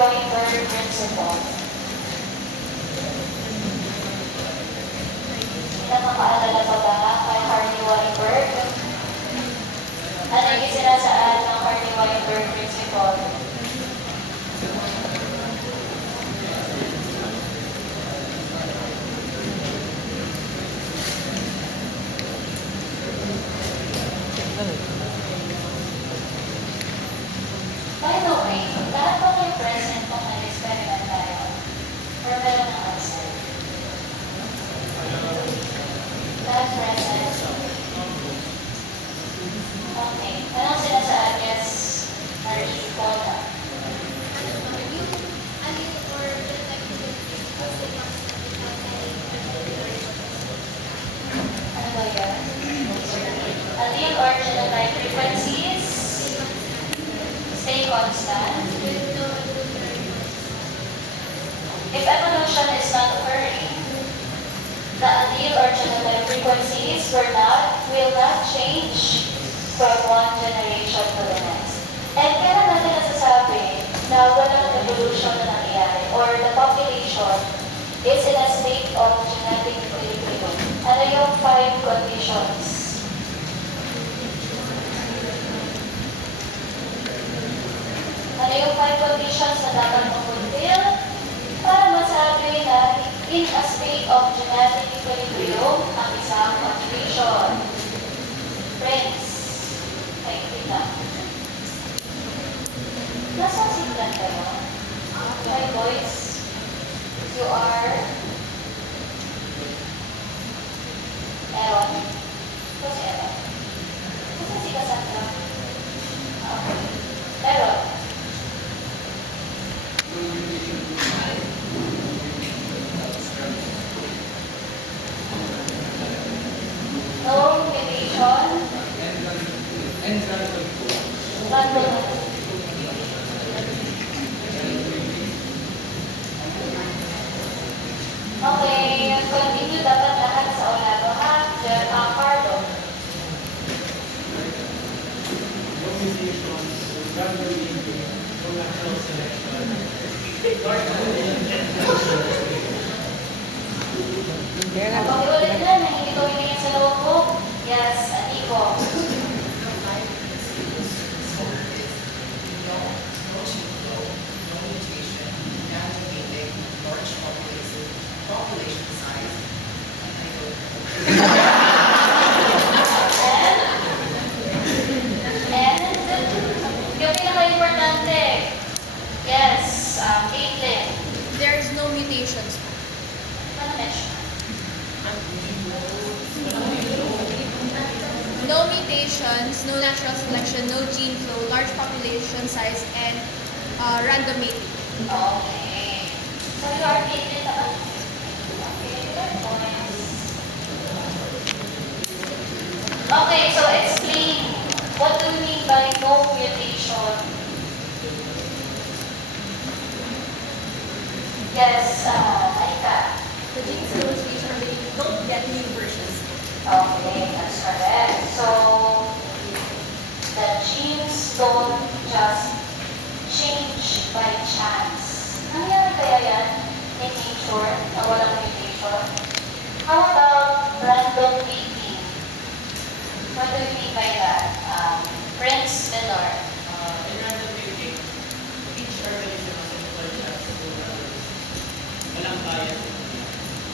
Hardy-Weinberg Principle. Nakakaalala pa ba kay Hardy-Weinberg? Ano yung sinasaan ng Hardy-Weinberg Principle? By the way, lahat ba kayo present kung nag-experiment tayo? Or meron ng outside? Lahat present? Okay. Anong sinasaan? Yes, na-recall na. Ano ba yan? Allele or genotype frequencies stay constant. If evolution is not occurring, the allele or genotype frequencies will not change from one generation to the next. And kailan natin nasasabi na walang evolution na nangyayari or the population is in a state of genetic equilibrium? Ano yung 5 conditions? Ano yung 5 conditions na dapat ma-fulfill para masabi na in a state of genetic equilibrium ang isang population? Friends, ay kita. Nasa siglan kayo? My boys, you are Aaron. Kasi Aaron. Kasi si Cassandra. Okay. Aaron. No mutation. Random. Okay, continue dapat lahat sa Olado, ha? Carlo. No mutations, random breeding, no natural selection. Pakiulit na, hindi ko hiningin sa loob ko. Yes, Atiko. And yung pinaka-importante, yes, Caitlin. There is no mutations. Ano mention? No mutations, no natural selection, no gene flow, large population size, and random mating. Okay. So you are Caitlin naman. Okay, good points. Okay, so explain. What do you mean by no mutation? Yes, Laika. The gene flows which are made don't get new versions. Okay, that's correct. So, the genes don't just change by chance. Nangyari kaya yan in nature na walang mutation? How about random mating? What do you mean by that? Prince Miller. In random breeding, each organism has an equal chance to walang bias.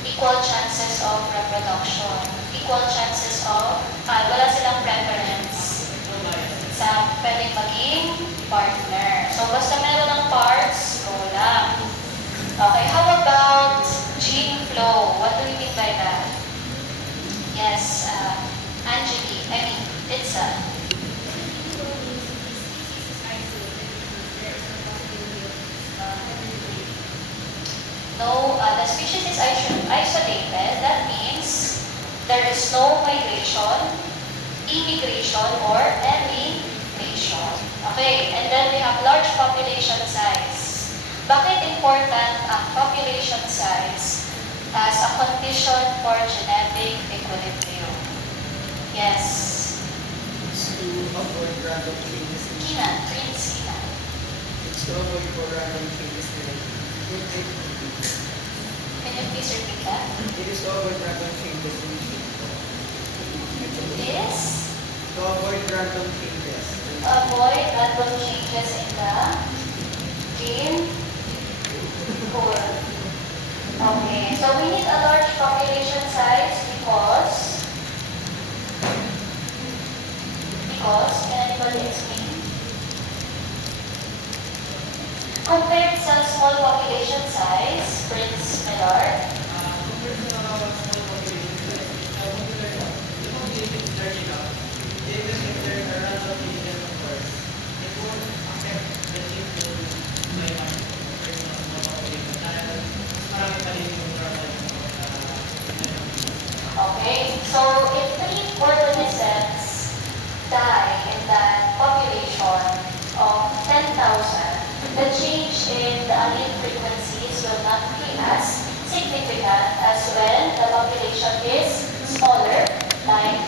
Equal chances of reproduction. Equal chances of, wala silang preference No bias. sa pwedeng maging partner. So, basta meron ng parts, go lang. Okay, how about gene flow? What do you mean by that? Yes, Angeli, Itza. No, the species is isolated. That means there is no migration, immigration, or emigration. Okay, and then we have large population size. Bakit important ang population size as a condition for genetic equilibrium? Yes. It's to avoid random changes in Kina, Prince Kina. it's to avoid for random changes in it. Can you please repeat that? It is to avoid random changes in It is to avoid random changes. to avoid random changes in the gene pool. Okay, so we need a large population size because can anybody explain? Compared sa small population size, Prince Millard, Compared to small population, the population is large enough. Even if there are random changes, of course, it won't affect the people by much compared to a small population. Dahil marami pa rin yung random okay, so if 3 organisms die in that population of 10,000, the change in the allele frequencies will not be as significant as when the population is smaller, like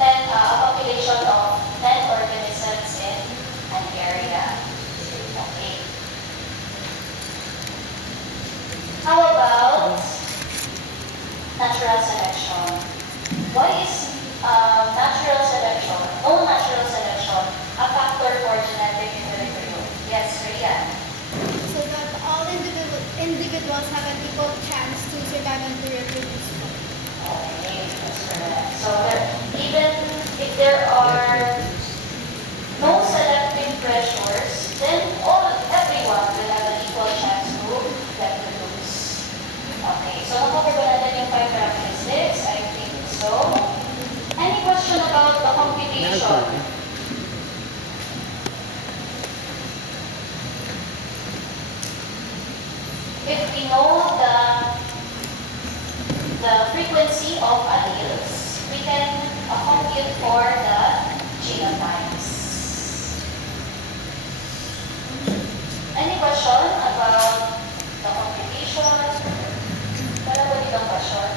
a population of 10 organisms in an area. Okay. How about natural selection? Why is natural selection, no natural selection, a factor for genetic equilibrium? Yes, Rian. So that all individuals have an equal chance to survive and to reproduce. Okay, that's correct. So even if there are no selective pressures, then everyone will have an equal chance to reproduce. Okay, so nakover ba natin yung 5 characteristics? I think so. Any question about the computation? If we know the frequency of alleles, we can compute for the genotypes. Any question about the computation? Wala ba ditong question?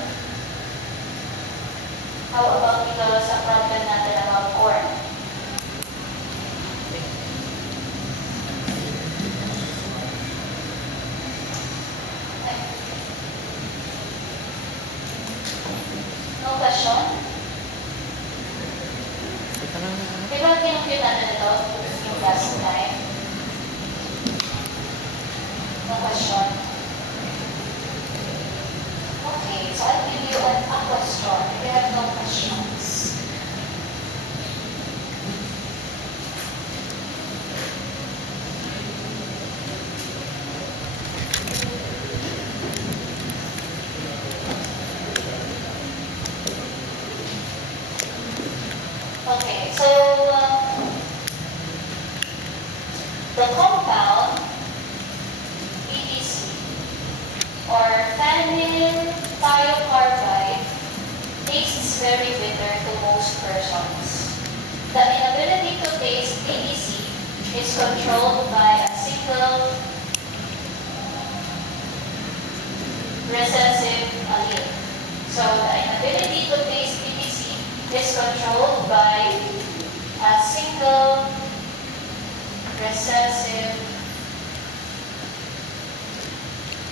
How about dito sa problem natin about corn? No question? Di ba kinumpute natin ito yung last time? No question? Okay, so I'll give you a question if you have no questions. Okay, so the compound EDC or phenyl thiocarbide tastes very bitter to most persons. The inability to taste EDC is controlled by a single recessive allele. So the inability to taste EDC is controlled by a single recessive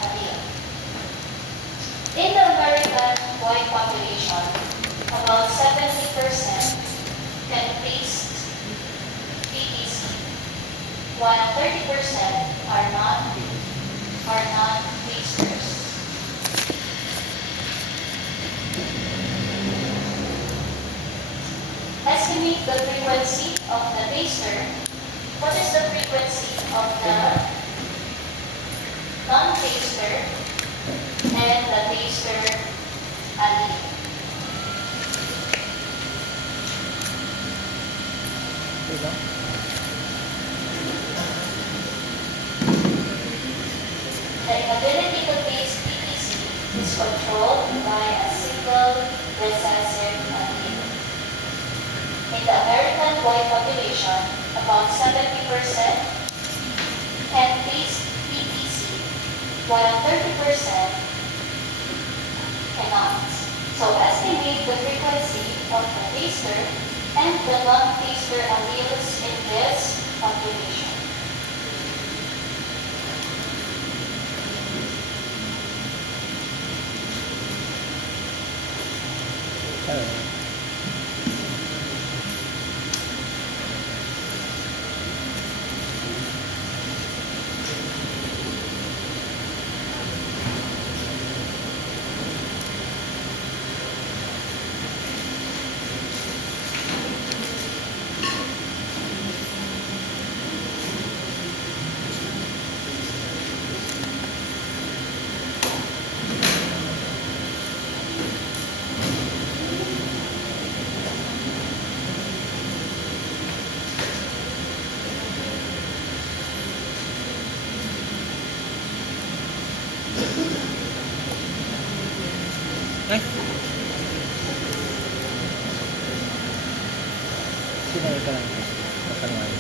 allele. In the American white population, about 70% can taste PTC, while 30% are not tasters. Estimate the frequency of the taster. What is the frequency of the non-taster and the taster allele? The inability to taste PTC is controlled by a single recessive allele. In the American white population, about 70% can taste PTC, while 30% cannot. So estimate the frequency of the taster and the non-taster alleles in this population. Ay! Sinawal ka lang. Matanungan.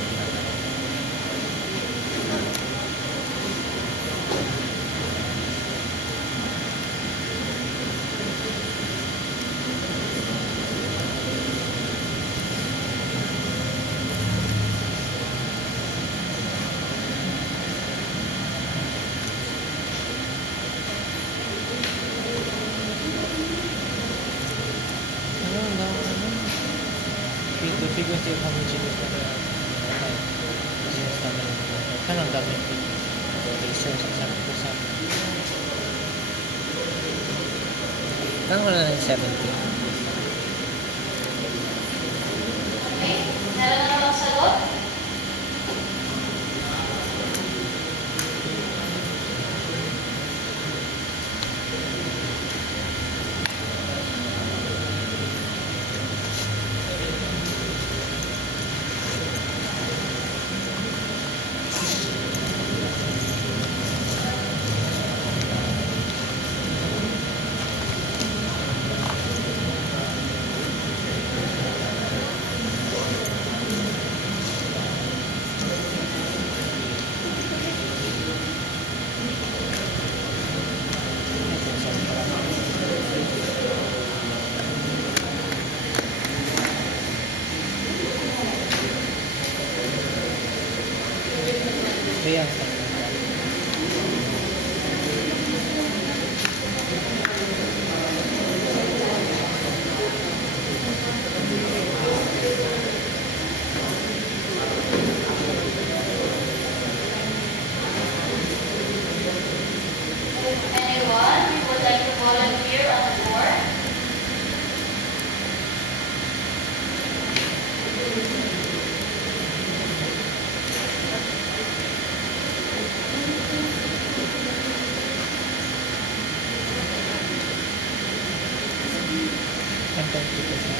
The frequency of homogeneous number kan ang dami the source example sa kan wala ng 70 Okay? Meron na namang sagot? kaya Anyone who would like to volunteer on the board? ang constitution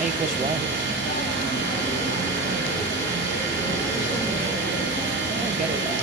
ay equals 1 I get it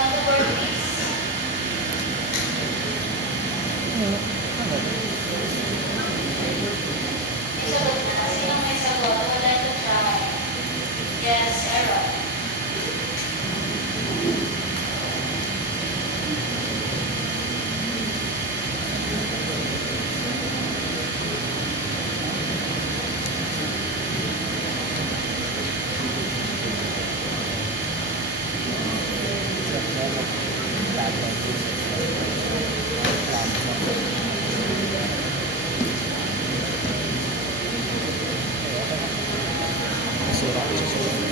On the board, please. May sagot na. Sinong may sagot? I would like to try. Yes, Sarah. Masira ko siya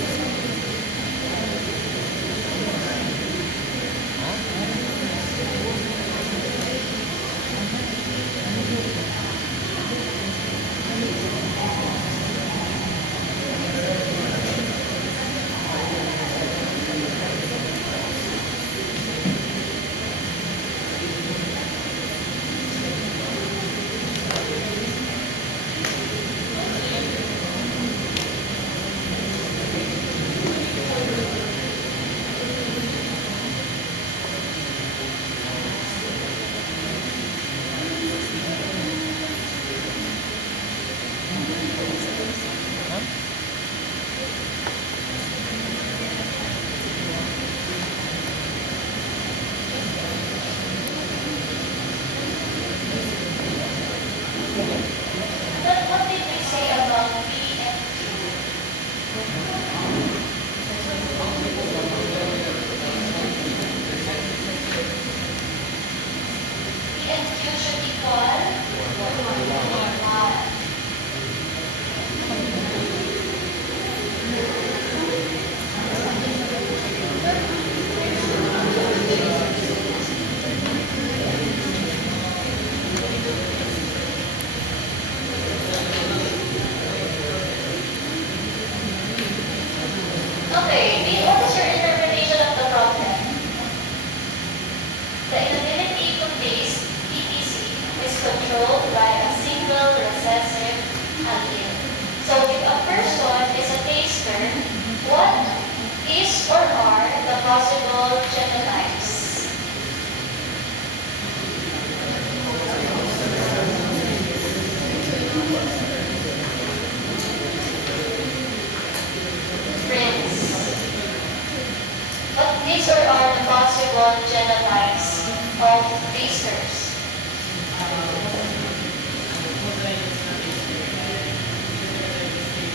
possible genotypes of tasters?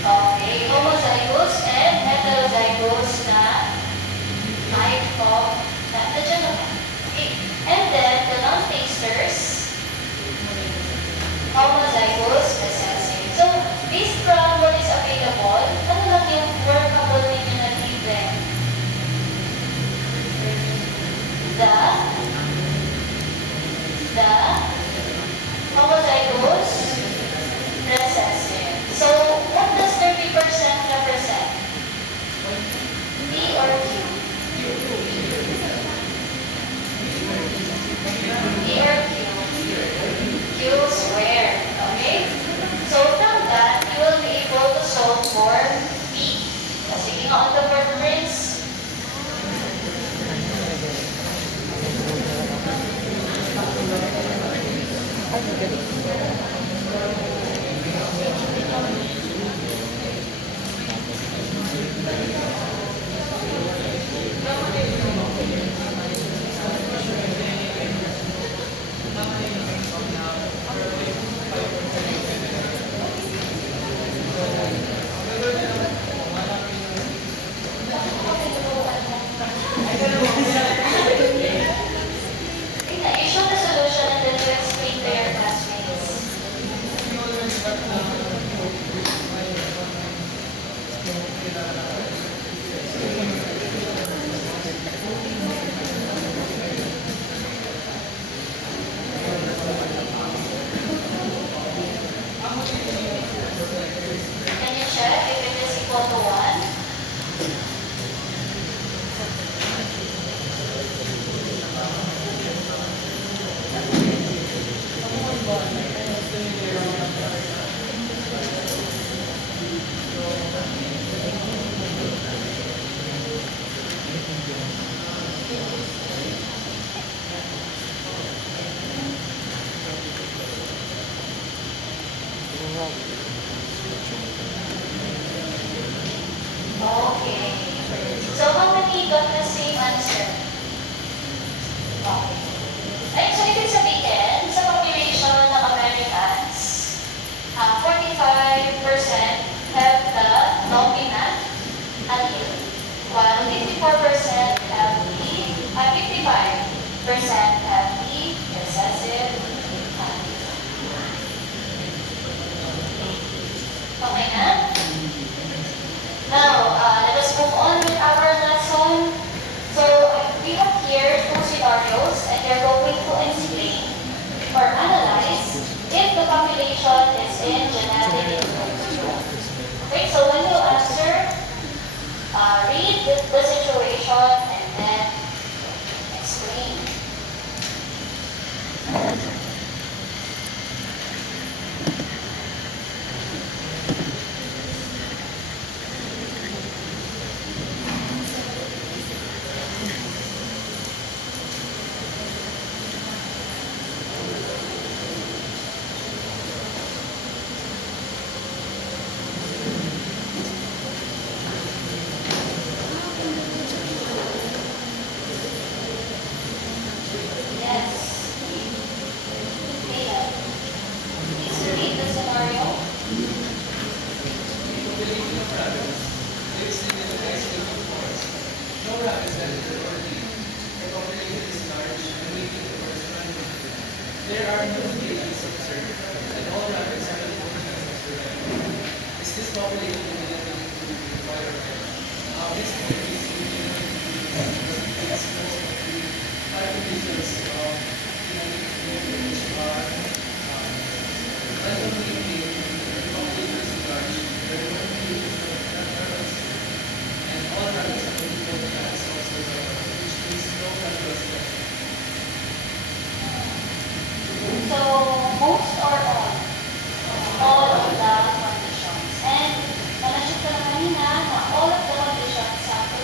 Okay, homozygous and heterozygous na type of the genotype. Okay, and then the non-tasters, homozygous recessive. So, based from what is available, ano lang yung workable ninyo na given? The homozygous recessive. So, what does 30% represent? P or Q? P or Q? Q squared. Okay? So, from that, you will be able to solve for P. Sige nga on the vertebrates. Tingnan, you show the solution and then you explain to your classmates. Can you check if it is equal to 1? Okay. So how many got the same answer? Okay. Right, so ibig sabihin, sa population ng Americans, 45% have the dominant allele, while 54% have the, 55% have the recessive allele. Okay na? Now, let us move on with our lesson. So, we have here two scenarios and they're going to explain or analyze if the population is in genetic equilibrium. Okay, so when you answer, read the situation and then explain. Yes. Caleb, please read the scenario. There are no mutations observed, and all rabbits are is this population within the environment? This is five conditions of which are randomly made, populations large, there are no mutations of rabbits, and all rabbits are equal to cats also, which means no natural selection. So, most or all? All of the conditions. And, na-mention ko na kanina na all of the conditions have to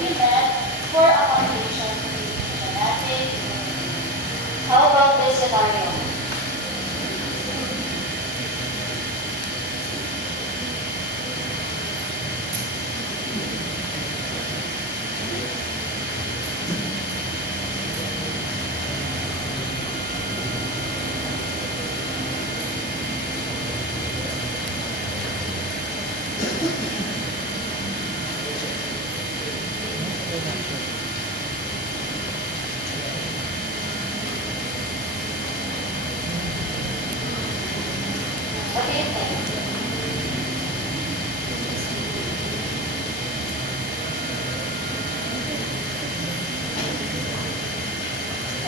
What do you think?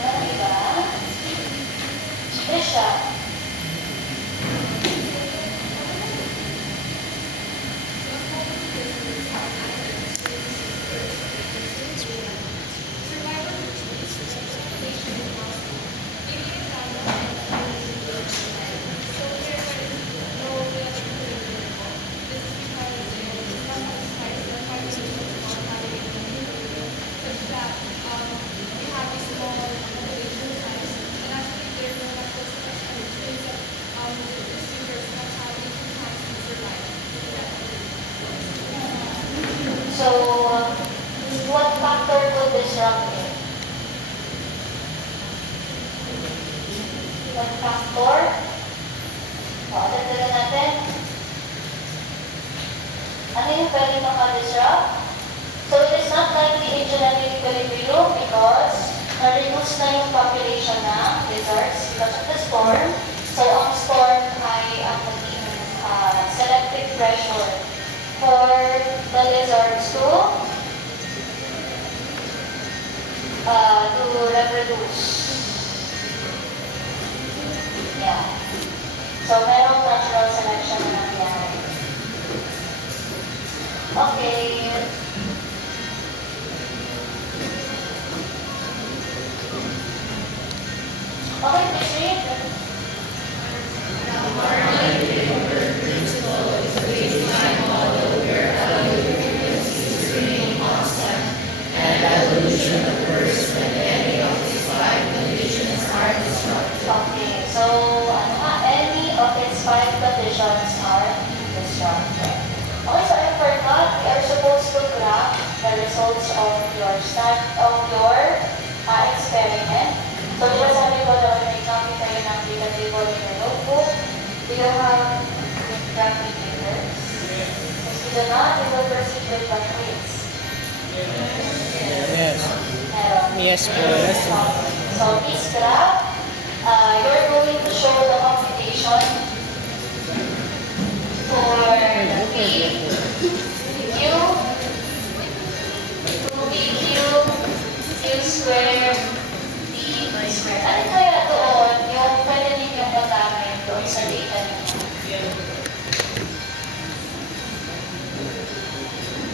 Ano iba? Trisha. So, what factor could disrupt it? What factor? Dagdagan natin. Ano yung pwede maka-disrupt? So, it is not likely in genetic equilibrium because na-reduce na yung population ng lizards because of the storm. So, ang storm ay ang naging selective pressure for the lizards to reproduce. Yeah. So, merong natural selection na nangyari. Okay. Okay, please read. Okay, so any of its 5 conditions are disrupted. Okay, so I forgot, we are supposed to graph the results of your experiment. So, di ba sabi ko daw, may copy kayo ng data table in your notebook. Do you have graphing papers? If you do not, you will proceed with the quiz. Yes. Meron. Yes po. So, this graph, you're going to show the computation for the P, Q, 2PQ, Q square, D square. Ano kaya doon yung pwede ninyong magamit doon sa data ninyo?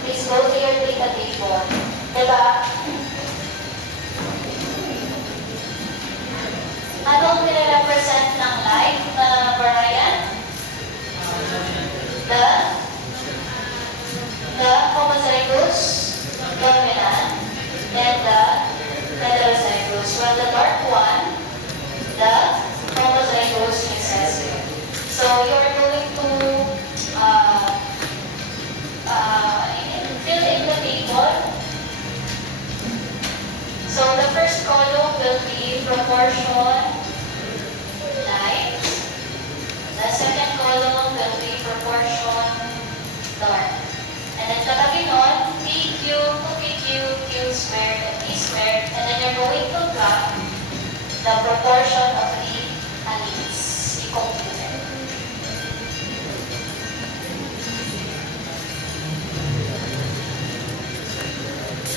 Please go to your data table. Diba? Ano ang nire-represent ng light na Brian? The homozygous dominant and the heterozygous. Well, the dark one, the homozygous recessive. So you're going to fill in the table. So the first column will be proportion light. The second column will be proportion dark. And then katabi nun, PQ, 2PQ, Q squared, and D squared. And then you're going to graph the proportion of the alleles. I-compute it.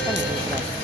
Ano?